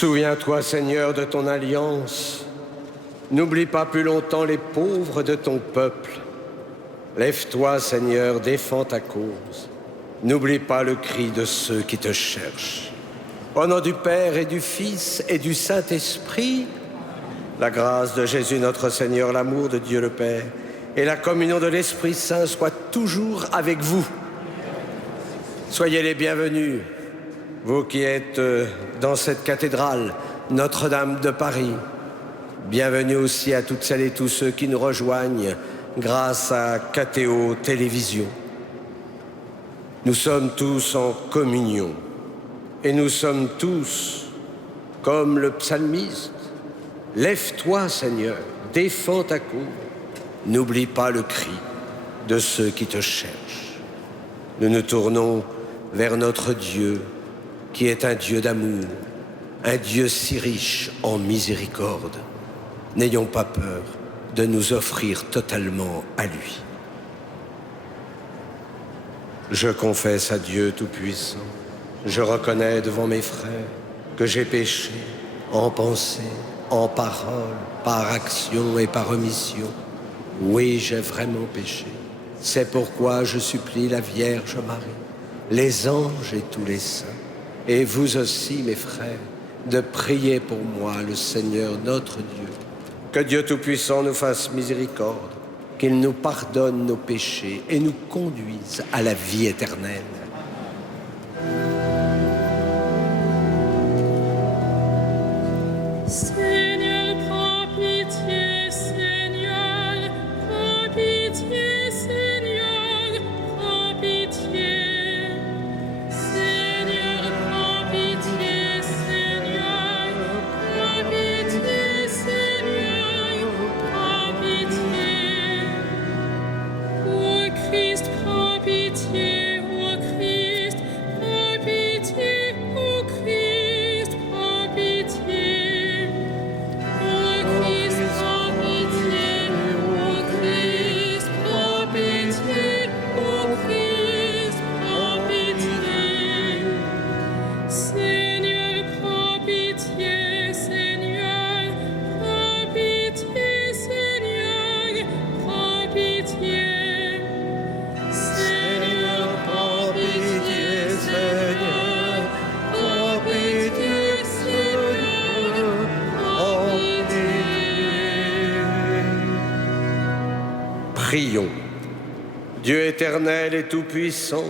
Souviens-toi, Seigneur, de ton alliance. N'oublie pas plus longtemps les pauvres de ton peuple. Lève-toi, Seigneur, défends ta cause. N'oublie pas le cri de ceux qui te cherchent. Au nom du Père et du Fils et du Saint-Esprit, la grâce de Jésus notre Seigneur, l'amour de Dieu le Père et la communion de l'Esprit Saint soient toujours avec vous. Soyez les bienvenus, vous qui êtes dans cette cathédrale Notre-Dame de Paris. Bienvenue aussi à toutes celles et tous ceux qui nous rejoignent grâce à KTO Télévision. Nous sommes tous en communion et nous sommes tous comme le psalmiste. Lève-toi, Seigneur, défends ta cause. N'oublie pas le cri de ceux qui te cherchent. Nous nous tournons vers notre Dieu, qui est un Dieu d'amour, un Dieu si riche en miséricorde. N'ayons pas peur de nous offrir totalement à lui. Je confesse à Dieu Tout-Puissant, je reconnais devant mes frères que j'ai péché en pensée, en parole, par action et par omission. Oui, j'ai vraiment péché. C'est pourquoi je supplie la Vierge Marie, les anges et tous les saints, et vous aussi, mes frères, de prier pour moi, le Seigneur notre Dieu. Que Dieu Tout-Puissant nous fasse miséricorde, qu'il nous pardonne nos péchés et nous conduise à la vie éternelle. Seigneur, prends pitié, Seigneur, prends pitié, Seigneur, prends pitié. Seigneur, prends pitié, Seigneur, prends pitié, Seigneur, prends pitié. Ô Christ, prends pitié, ô Christ, prends pitié, ô Christ, prends pitié. Ô Christ, prends pitié, ô Christ, prends pitié, ô Christ, prends pitié. Seigneur, prends pitié, Seigneur, prends pitié, Seigneur, prends pitié. Seigneur, prends pitié, Seigneur, prends pitié, Seigneur, prends pitié. Prions. Dieu éternel et tout-puissant,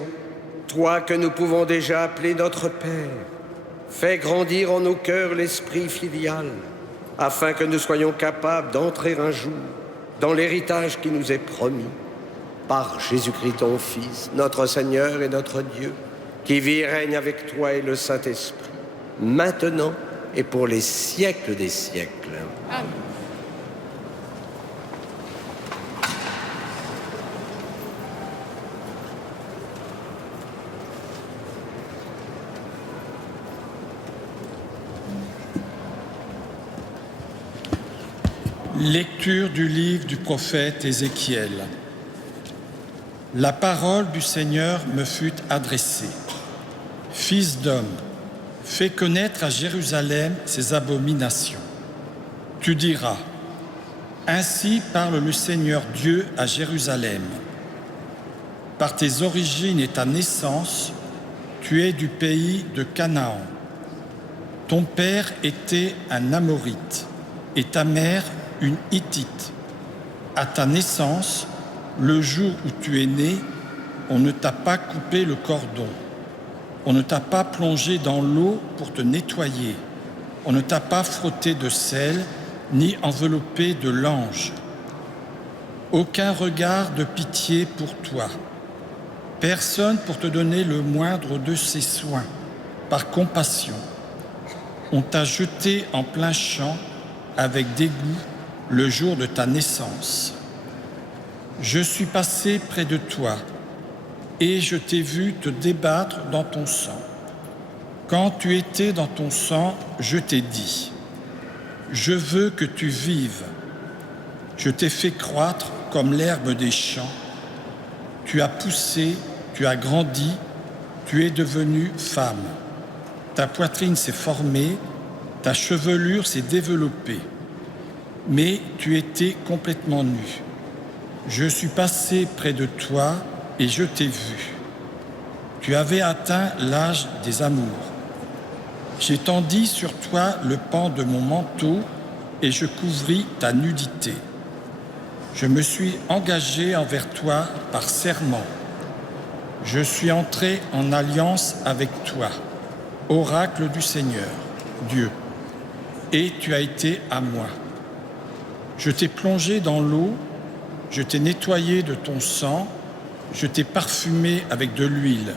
toi que nous pouvons déjà appeler notre Père, fais grandir en nos cœurs l'esprit filial, afin que nous soyons capables d'entrer un jour dans l'héritage qui nous est promis, par Jésus-Christ ton Fils, notre Seigneur et notre Dieu, qui vit et règne avec toi et le Saint-Esprit, maintenant et pour les siècles des siècles. Amen. Lecture du livre du prophète Ézéchiel. La parole du Seigneur me fut adressée. Fils d'homme, fais connaître à Jérusalem ses abominations. Tu diras, ainsi parle le Seigneur Dieu à Jérusalem. Par tes origines et ta naissance, tu es du pays de Canaan. Ton père était un Amorite et ta mère une Hittite. À ta naissance, le jour où tu es né, on ne t'a pas coupé le cordon. On ne t'a pas plongé dans l'eau pour te nettoyer. On ne t'a pas frotté de sel, ni enveloppé de lange. Aucun regard de pitié pour toi. Personne pour te donner le moindre de ses soins, par compassion. On t'a jeté en plein champ avec dégoût le jour de ta naissance. Je suis passé près de toi et je t'ai vu te débattre dans ton sang. Quand tu étais dans ton sang, je t'ai dit, je veux que tu vives. Je t'ai fait croître comme l'herbe des champs. Tu as poussé, tu as grandi, tu es devenue femme. Ta poitrine s'est formée, Ta chevelure s'est développée, mais tu étais complètement nu. Je suis passé près de toi et je t'ai vu. Tu avais atteint l'âge des amours. J'ai tendu sur toi le pan de mon manteau et je couvris ta nudité. Je me suis engagé envers toi par serment. Je suis entré en alliance avec toi, oracle du Seigneur, Dieu, et tu as été à moi. Je t'ai plongé dans l'eau, je t'ai nettoyé de ton sang, je t'ai parfumé avec de l'huile.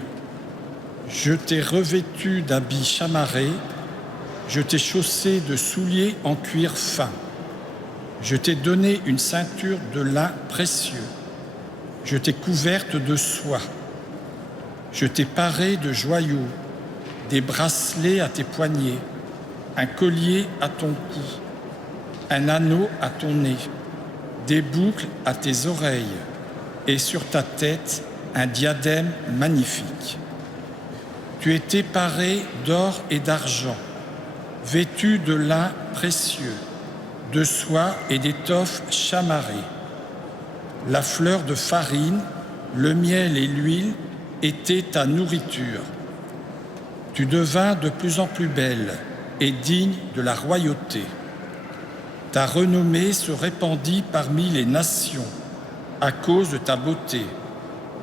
Je t'ai revêtu d'habits chamarrés, je t'ai chaussé de souliers en cuir fin. Je t'ai donné une ceinture de lin précieux. Je t'ai couverte de soie. Je t'ai paré de joyaux, des bracelets à tes poignets, un collier à ton cou, un anneau à ton nez, des boucles à tes oreilles et sur ta tête un diadème magnifique. Tu étais paré d'or et d'argent, vêtu de lin précieux, de soie et d'étoffe chamarrée. La fleur de farine, le miel et l'huile étaient ta nourriture. Tu devins de plus en plus belle et digne de la royauté. Ta renommée se répandit parmi les nations à cause de ta beauté,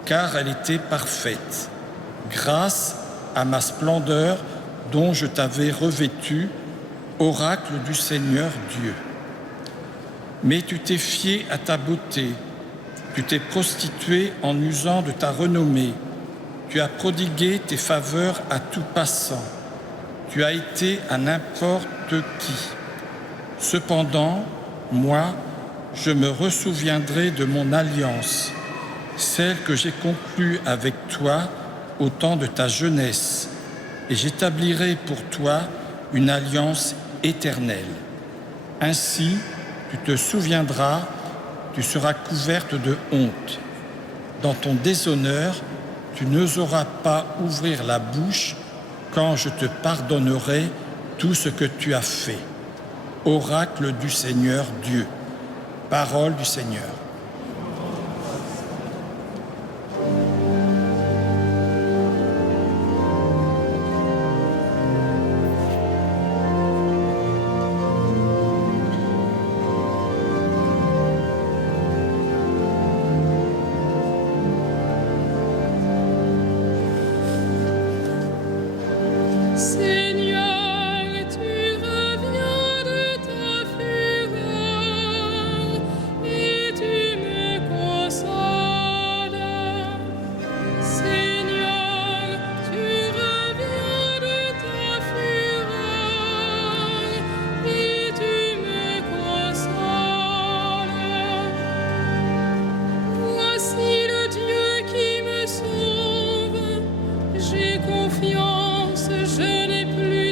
car elle était parfaite, grâce à ma splendeur dont je t'avais revêtu, oracle du Seigneur Dieu. Mais tu t'es fié à ta beauté, tu t'es prostitué en usant de ta renommée, tu as prodigué tes faveurs à tout passant, tu as été à n'importe qui. Cependant, moi, je me ressouviendrai de mon alliance, celle que j'ai conclue avec toi au temps de ta jeunesse, et j'établirai pour toi une alliance éternelle. Ainsi, tu te souviendras, tu seras couverte de honte. Dans ton déshonneur, tu n'oseras pas ouvrir la bouche quand je te pardonnerai tout ce que tu as fait. Oracle du Seigneur Dieu. Parole du Seigneur. Seigneur, tu reviens de ta fureur et tu me consoles. Seigneur, tu reviens de ta fureur et tu me consoles. Voici le Dieu qui me sauve. J'ai confiance, je n'ai plus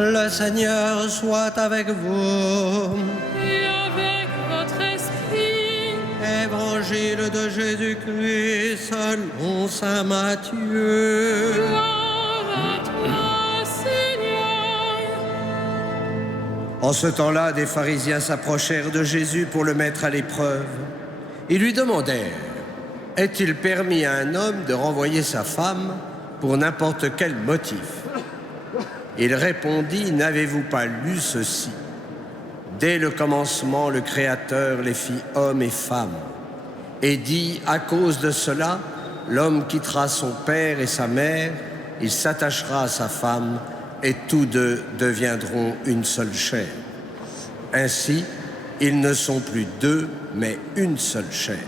Le Seigneur soit avec vous. Et avec votre esprit, Évangile de Jésus-Christ selon saint Matthieu. gloire à toi, Seigneur. En ce temps-là, des pharisiens s'approchèrent de Jésus pour le mettre à l'épreuve. Ils lui demandèrent: est-il permis à un homme de renvoyer sa femme pour n'importe quel motif? Il répondit: n'avez-vous pas lu ceci? Dès le commencement, le Créateur les fit hommes et femmes, et dit: à cause de cela, l'homme quittera son père et sa mère, il s'attachera à sa femme, et tous deux deviendront une seule chair. Ainsi, ils ne sont plus deux, mais une seule chair.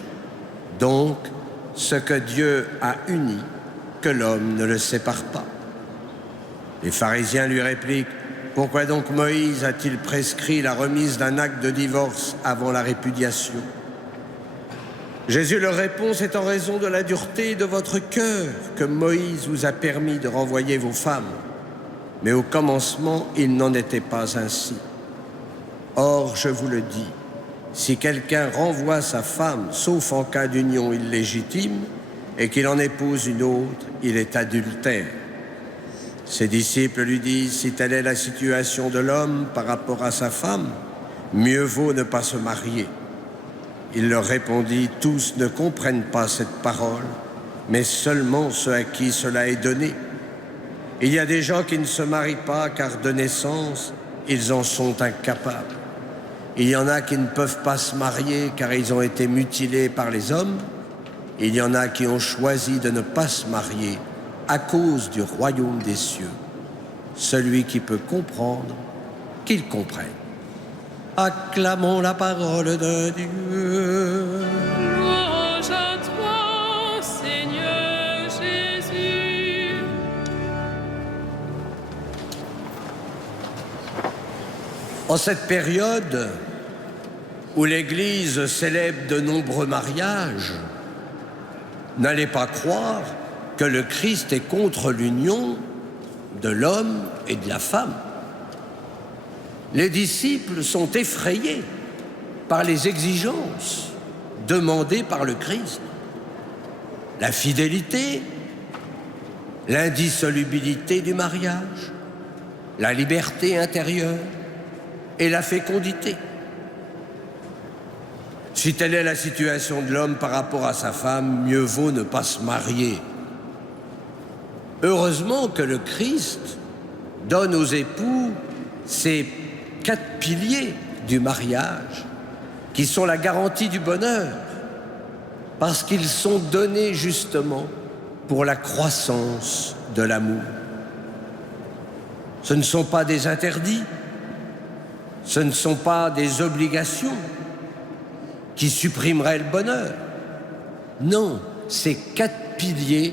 Donc, ce que Dieu a uni, que l'homme ne le sépare pas. Les pharisiens lui répliquent: pourquoi donc Moïse a-t-il prescrit la remise d'un acte de divorce avant la répudiation? Jésus leur répond: c'est en raison de la dureté de votre cœur que Moïse vous a permis de renvoyer vos femmes. Mais au commencement, il n'en était pas ainsi. Or, je vous le dis, si quelqu'un renvoie sa femme, sauf en cas d'union illégitime, et qu'il en épouse une autre, il est adultère. Ses disciples lui disent: si telle est la situation de l'homme par rapport à sa femme, mieux vaut ne pas se marier. Il leur répondit: tous ne comprennent pas cette parole, mais seulement ceux à qui cela est donné. Il y a des gens qui ne se marient pas car de naissance, ils en sont incapables. Il y en a qui ne peuvent pas se marier car ils ont été mutilés par les hommes. Il y en a qui ont choisi de ne pas se marier à cause du royaume des cieux. Celui qui peut comprendre, qu'il comprenne. Acclamons la parole de Dieu. Louange à toi, Seigneur Jésus. En cette période où l'Église célèbre de nombreux mariages, n'allez pas croire que le Christ est contre l'union de l'homme et de la femme. Les disciples sont effrayés par les exigences demandées par le Christ. La fidélité, l'indissolubilité du mariage, la liberté intérieure et la fécondité. Si telle est la situation de l'homme par rapport à sa femme, mieux vaut ne pas se marier. Heureusement que le Christ donne aux époux ces 4 piliers du mariage qui sont la garantie du bonheur, parce qu'ils sont donnés justement pour la croissance de l'amour. Ce ne sont pas des interdits, ce ne sont pas des obligations qui supprimeraient le bonheur. Non, ces 4 piliers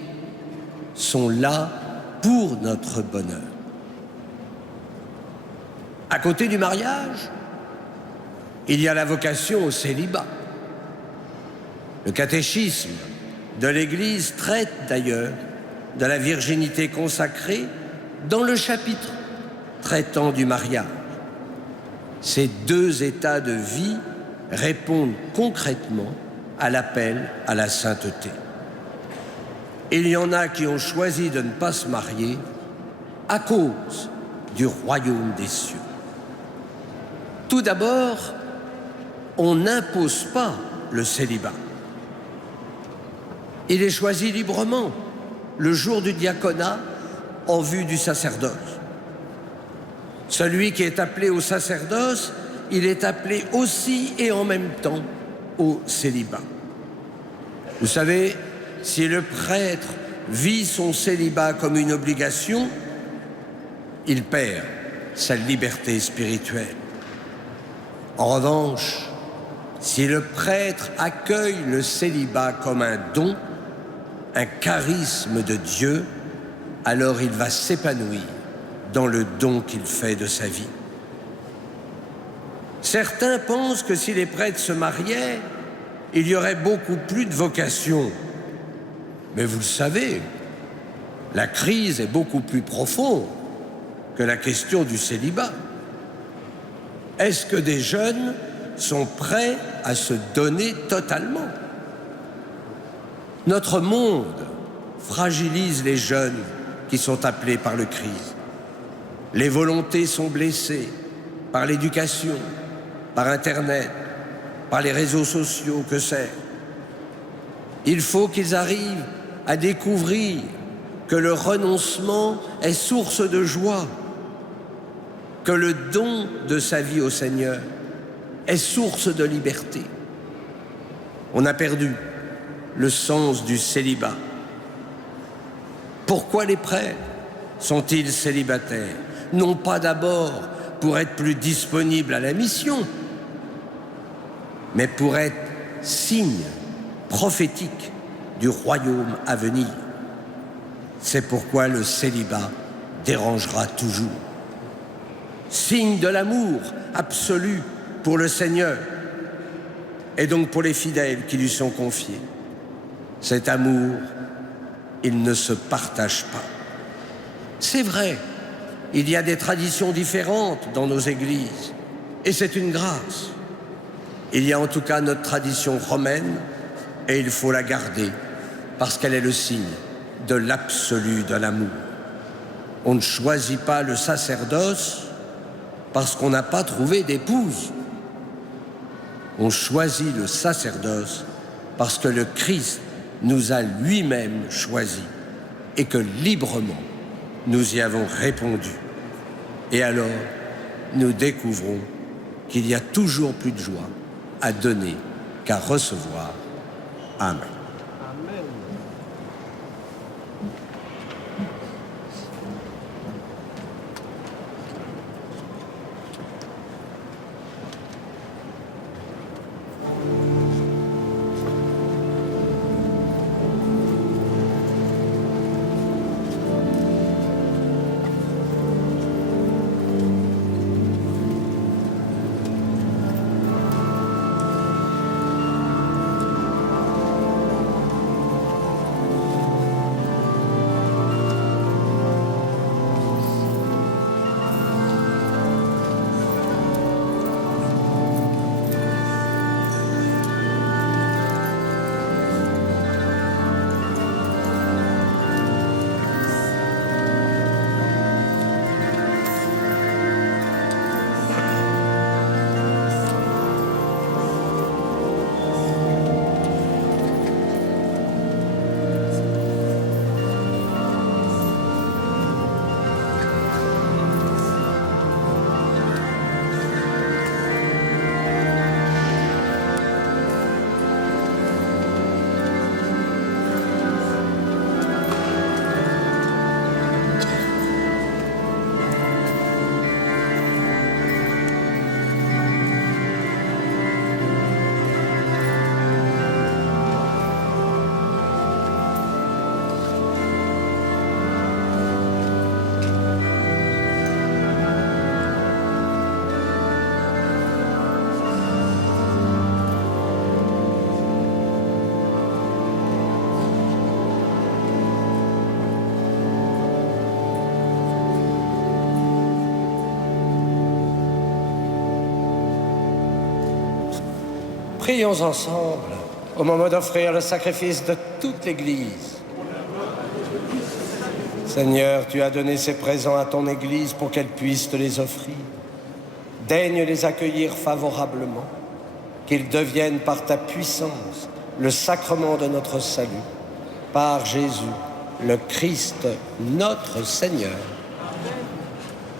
sont là pour notre bonheur. À côté du mariage, il y a la vocation au célibat. Le catéchisme de l'Église traite d'ailleurs de la virginité consacrée dans le chapitre traitant du mariage. Ces 2 états de vie répondent concrètement à l'appel à la sainteté. Il y en a qui ont choisi de ne pas se marier à cause du royaume des cieux. Tout d'abord, on n'impose pas le célibat. Il est choisi librement le jour du diaconat en vue du sacerdoce. Celui qui est appelé au sacerdoce, il est appelé aussi et en même temps au célibat. Vous savez, si le prêtre vit son célibat comme une obligation, il perd sa liberté spirituelle. En revanche, si le prêtre accueille le célibat comme un don, un charisme de Dieu, alors il va s'épanouir dans le don qu'il fait de sa vie. Certains pensent que si les prêtres se mariaient, il y aurait beaucoup plus de vocations. Mais vous le savez, la crise est beaucoup plus profonde. que la question du célibat. Est-ce que des jeunes sont prêts à se donner totalement? Notre monde fragilise les jeunes qui sont appelés par le Christ. Les volontés sont blessées par l'éducation, par Internet, par les réseaux sociaux, que sais-je. Il faut qu'ils arrivent à découvrir que le renoncement est source de joie, que le don de sa vie au Seigneur est source de liberté. On a perdu le sens du célibat. Pourquoi les prêtres sont-ils célibataires? Non pas d'abord pour être plus disponibles à la mission, mais pour être signe prophétique du royaume à venir. C'est pourquoi le célibat dérangera toujours. Signe de l'amour absolu pour le Seigneur et donc pour les fidèles qui lui sont confiés. Cet amour, il ne se partage pas. C'est vrai, il y a des traditions différentes dans nos églises et c'est une grâce. Il y a en tout cas notre tradition romaine et il faut la garder parce qu'elle est le signe de l'absolu de l'amour. On ne choisit pas le sacerdoce parce qu'on n'a pas trouvé d'épouse. On choisit le sacerdoce parce que le Christ nous a lui-même choisis et que librement nous y avons répondu. Et alors, nous découvrons qu'il y a toujours plus de joie à donner qu'à recevoir. Amen. Prions ensemble au moment d'offrir le sacrifice de toute l'Église. Seigneur, tu as donné ces présents à ton Église pour qu'elle puisse te les offrir. Daigne les accueillir favorablement, qu'ils deviennent par ta puissance le sacrement de notre salut. Par Jésus, le Christ, notre Seigneur.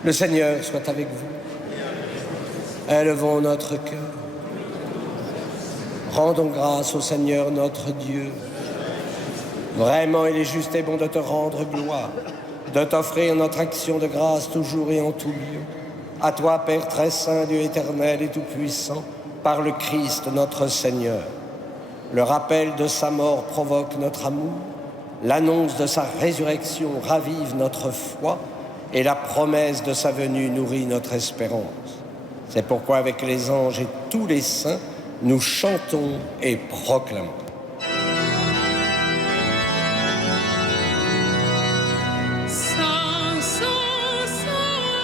Le Seigneur soit avec vous. Élevons notre cœur. Rendons grâce au Seigneur notre Dieu. Vraiment, il est juste et bon de te rendre gloire, de t'offrir notre action de grâce toujours et en tout lieu. À toi, Père très saint, Dieu éternel et tout-puissant, par le Christ notre Seigneur. Le rappel de sa mort provoque notre amour, l'annonce de sa résurrection ravive notre foi et la promesse de sa venue nourrit notre espérance. C'est pourquoi avec les anges et tous les saints, nous chantons et proclamons. Saint, Saint, Saint,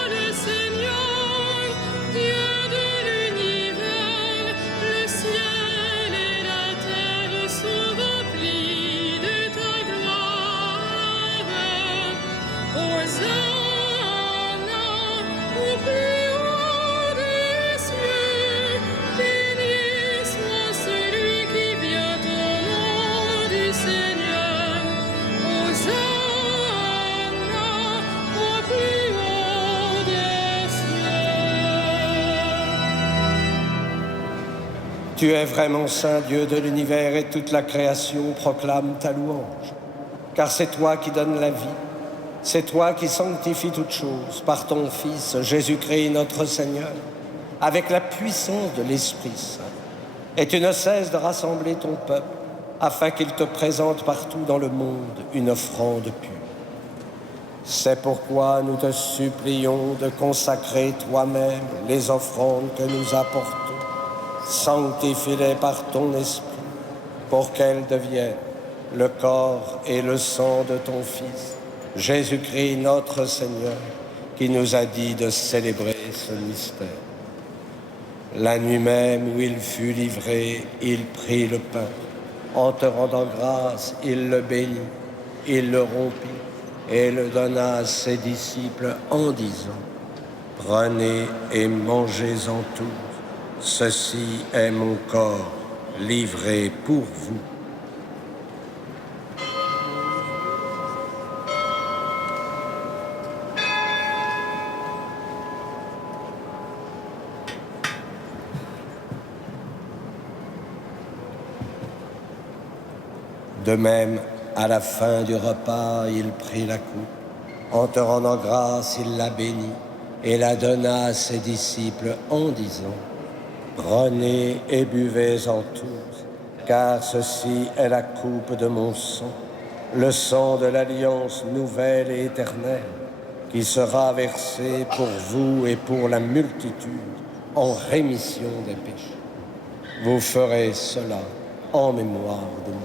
Tu es vraiment saint Dieu de l'univers et toute la création proclame ta louange. Car c'est toi qui donnes la vie, c'est toi qui sanctifies toutes choses par ton Fils Jésus-Christ notre Seigneur, avec la puissance de l'Esprit Saint. Et tu ne cesses de rassembler ton peuple afin qu'il te présente partout dans le monde une offrande pure. C'est pourquoi nous te supplions de consacrer toi-même les offrandes que nous apportons. Sanctifie-les par ton esprit, pour qu'elles deviennent le corps et le sang de ton Fils, Jésus-Christ notre Seigneur, qui nous a dit de célébrer ce mystère. La nuit même où il fut livré, il prit le pain. En te rendant grâce, il le bénit, il le rompit et le donna à ses disciples en disant : « Prenez et mangez-en tous. Ceci est mon corps livré pour vous. » De même, à la fin du repas, il prit la coupe. En te rendant grâce, il la bénit et la donna à ses disciples en disant : « Prenez et buvez-en tous, car ceci est la coupe de mon sang, le sang de l'alliance nouvelle et éternelle, qui sera versé pour vous et pour la multitude en rémission des péchés. Vous ferez cela en mémoire de moi. »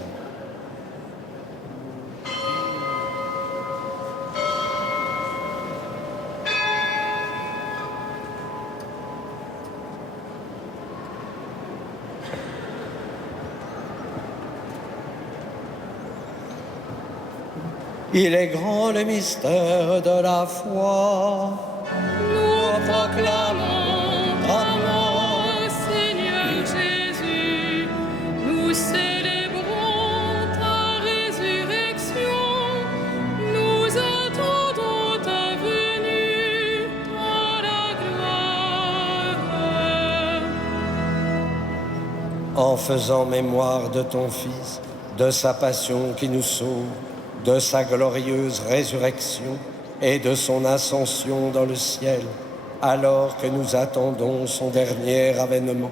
Il est grand le mystère de la foi. Nous proclamons ta mort, Seigneur Jésus. Nous célébrons ta résurrection. Nous attendons ta venue dans la gloire. En faisant mémoire de ton Fils, de sa passion qui nous sauve, de sa glorieuse résurrection et de son ascension dans le ciel, alors que nous attendons son dernier avènement,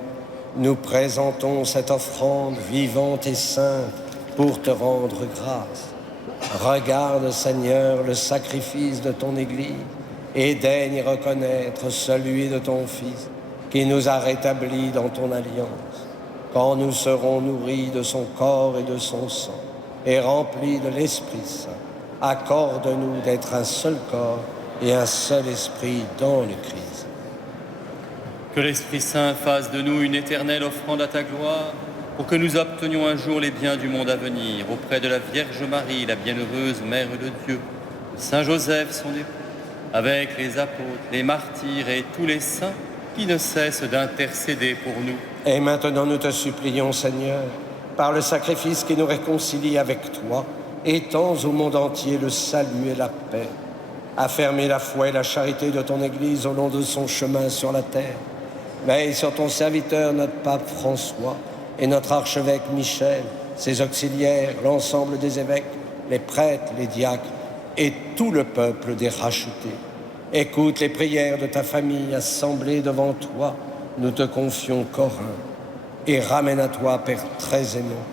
nous présentons cette offrande vivante et sainte pour te rendre grâce. Regarde, Seigneur, le sacrifice de ton Église et daigne reconnaître celui de ton Fils qui nous a rétablis dans ton alliance. Quand nous serons nourris de son corps et de son sang, et remplis de l'Esprit Saint, accorde-nous d'être un seul corps et un seul esprit dans le Christ. Que l'Esprit Saint fasse de nous une éternelle offrande à ta gloire, pour que nous obtenions un jour les biens du monde à venir, auprès de la Vierge Marie, la bienheureuse Mère de Dieu, Saint Joseph, son époux, avec les apôtres, les martyrs et tous les saints qui ne cessent d'intercéder pour nous. Et maintenant nous te supplions, Seigneur, par le sacrifice qui nous réconcilie avec toi, étends au monde entier le salut et la paix. Affermis la foi et la charité de ton Église au long de son chemin sur la terre. Veille sur ton serviteur, notre pape François, et notre archevêque Michel, ses auxiliaires, l'ensemble des évêques, les prêtres, les diacres, et tout le peuple des rachetés. Écoute les prières de ta famille assemblée devant toi. Nous te confions Corinne. Et ramène à toi, Père très aimant,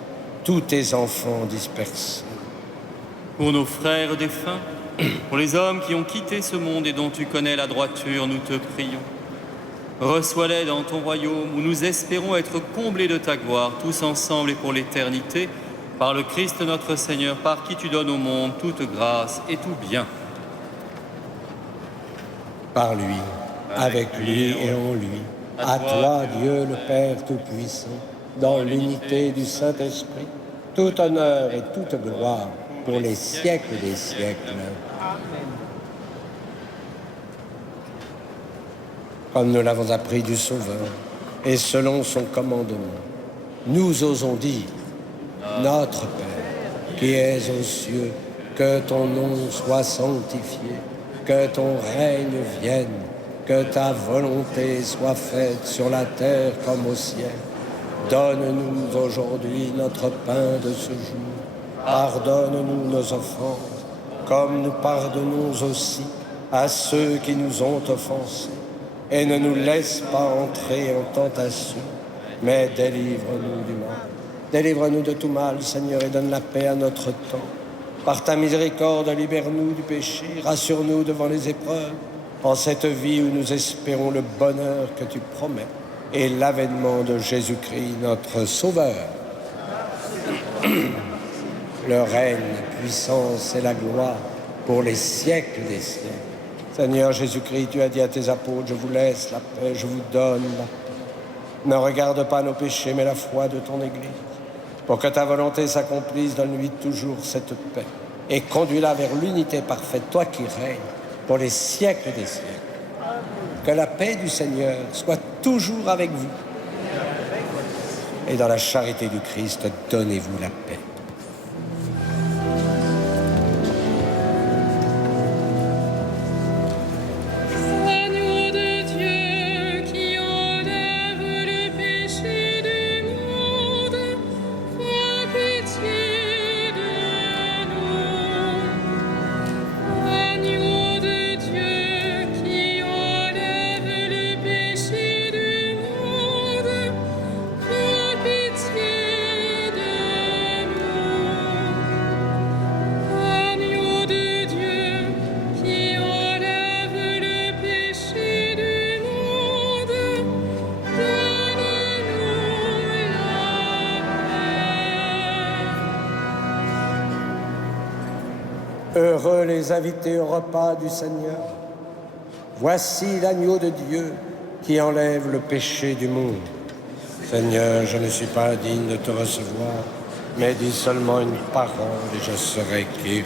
tous tes enfants dispersés. Pour nos frères défunts, pour les hommes qui ont quitté ce monde et dont tu connais la droiture, nous te prions. Reçois-les dans ton royaume où nous espérons être comblés de ta gloire, tous ensemble et pour l'éternité, par le Christ notre Seigneur, par qui tu donnes au monde toute grâce et tout bien. Par lui, avec lui et en lui. À toi, Dieu le Père Tout-Puissant, dans l'unité du Saint-Esprit, tout honneur et toute gloire pour les siècles des siècles. Amen. Comme nous l'avons appris du Sauveur, et selon son commandement, nous osons dire : Notre Père, qui es aux cieux, que ton nom soit sanctifié, que ton règne vienne, que ta volonté soit faite sur la terre comme au ciel. Donne-nous aujourd'hui notre pain de ce jour. Pardonne-nous nos offenses, comme nous pardonnons aussi à ceux qui nous ont offensés. Et ne nous laisse pas entrer en tentation, mais délivre-nous du mal. Délivre-nous de tout mal, Seigneur, et donne la paix à notre temps. Par ta miséricorde, libère-nous du péché, rassure-nous devant les épreuves, en cette vie où nous espérons le bonheur que tu promets et l'avènement de Jésus-Christ, notre Sauveur. Le règne, la puissance et la gloire pour les siècles des siècles. Seigneur Jésus-Christ, tu as dit à tes apôtres, je vous laisse la paix, je vous donne la paix. Ne regarde pas nos péchés, mais la foi de ton Église. Pour que ta volonté s'accomplisse, donne-lui toujours cette paix et conduis-la vers l'unité parfaite, toi qui règnes pour les siècles des siècles. Que la paix du Seigneur soit toujours avec vous. Et dans la charité du Christ, donnez-vous la paix. Heureux les invités au repas du Seigneur. Voici l'agneau de Dieu qui enlève le péché du monde. Seigneur, je ne suis pas digne de te recevoir, mais dis seulement une parole et je serai guéri.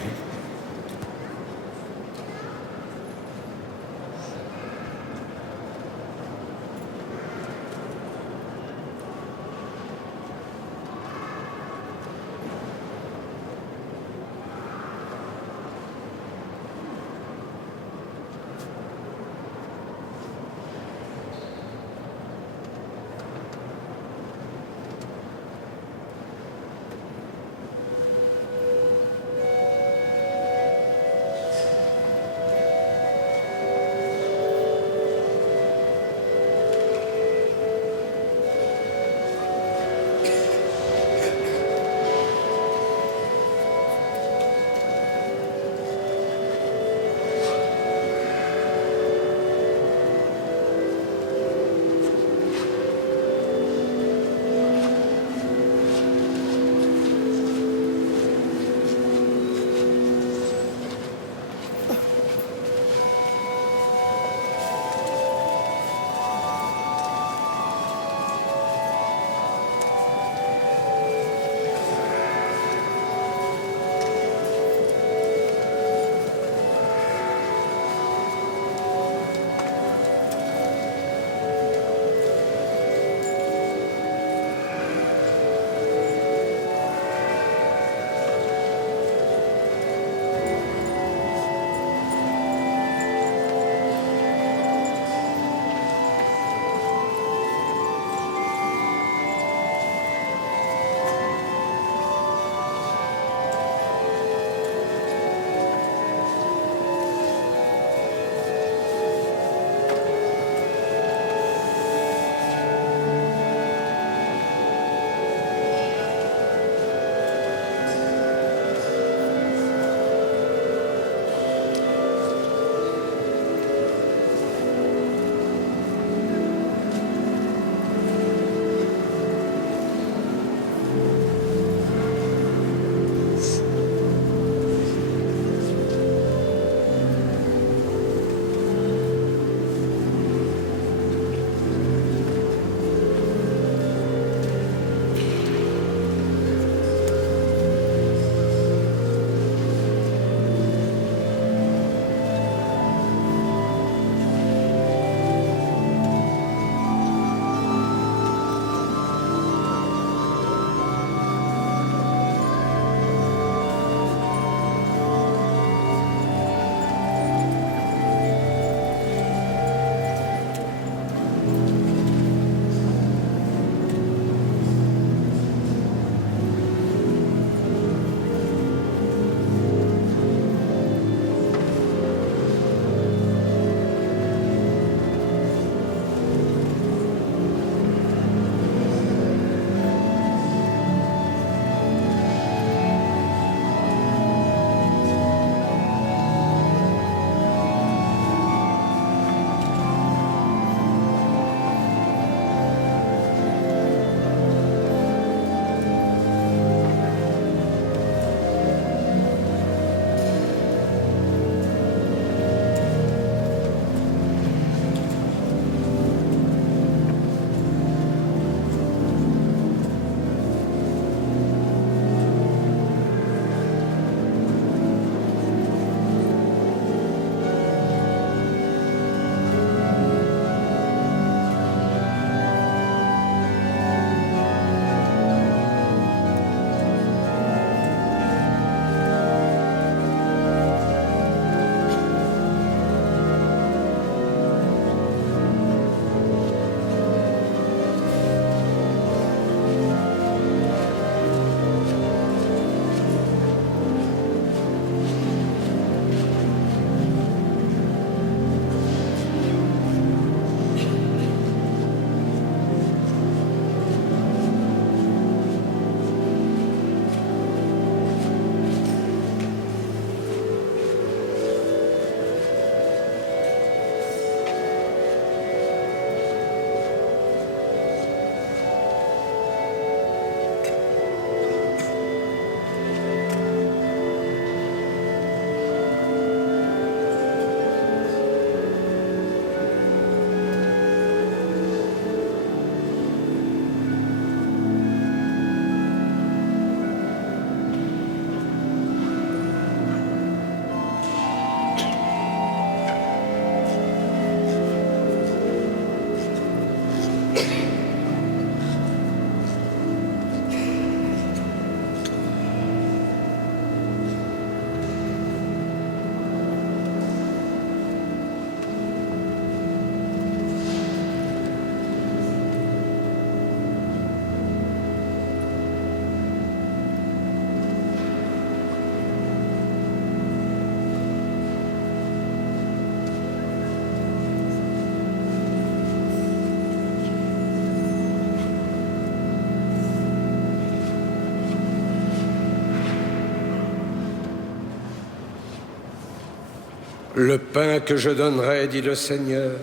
Le pain que je donnerai, dit le Seigneur,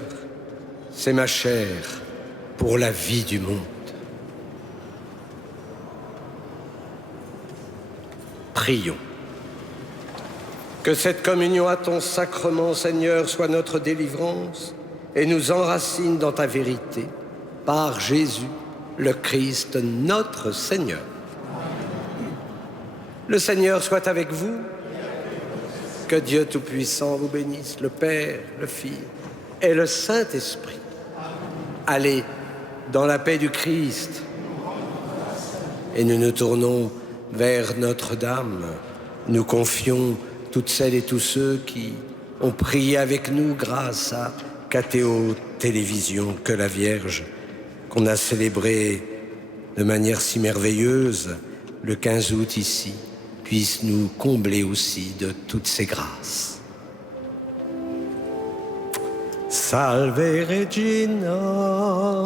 c'est ma chair pour la vie du monde. Prions. Que cette communion à ton sacrement, Seigneur, soit notre délivrance et nous enracine dans ta vérité, par Jésus, le Christ, notre Seigneur. Le Seigneur soit avec vous. Que Dieu Tout-Puissant vous bénisse, le Père, le Fils et le Saint-Esprit. Allez dans la paix du Christ. Et nous nous tournons vers Notre-Dame. Nous confions toutes celles et tous ceux qui ont prié avec nous grâce à KTO Télévision, que la Vierge, qu'on a célébrée de manière si merveilleuse le 15 août ici, puisse nous combler aussi de toutes ces grâces. Salve Regina.